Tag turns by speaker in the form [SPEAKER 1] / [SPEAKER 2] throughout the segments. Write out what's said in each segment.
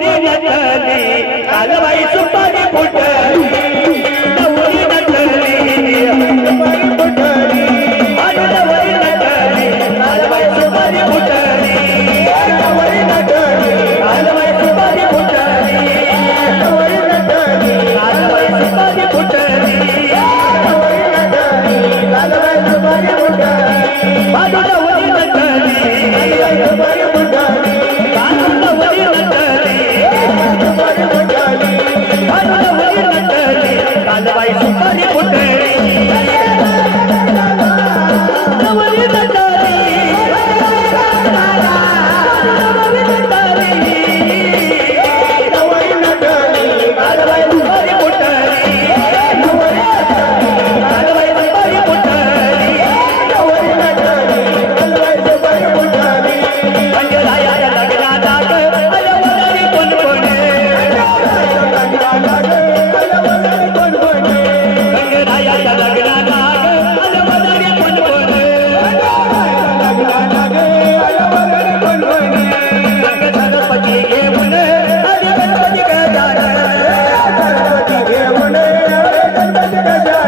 [SPEAKER 1] ਰਹੀ ਜਦ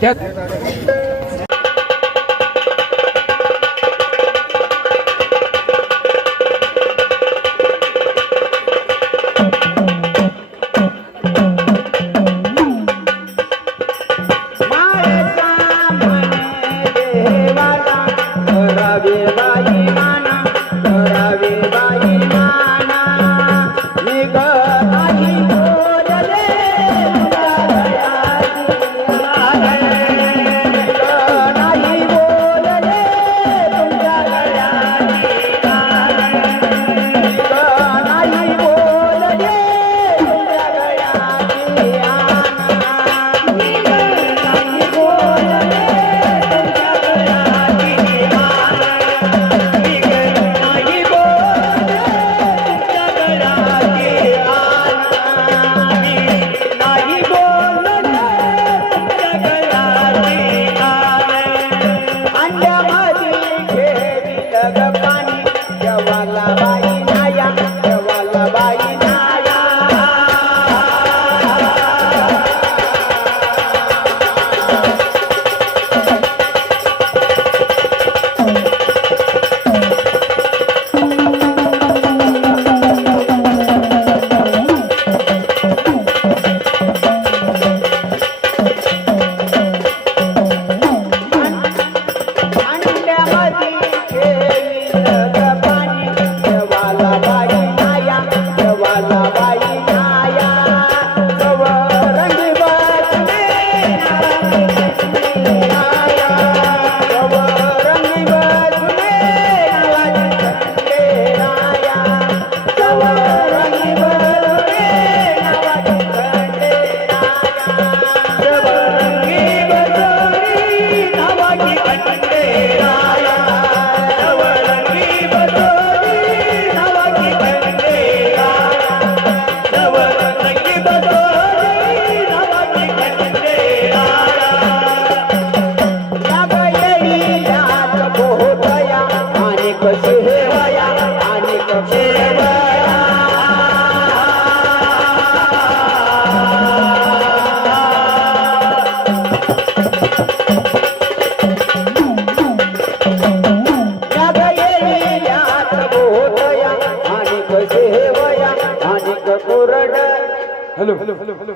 [SPEAKER 2] त्यात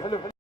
[SPEAKER 2] حلو حلو.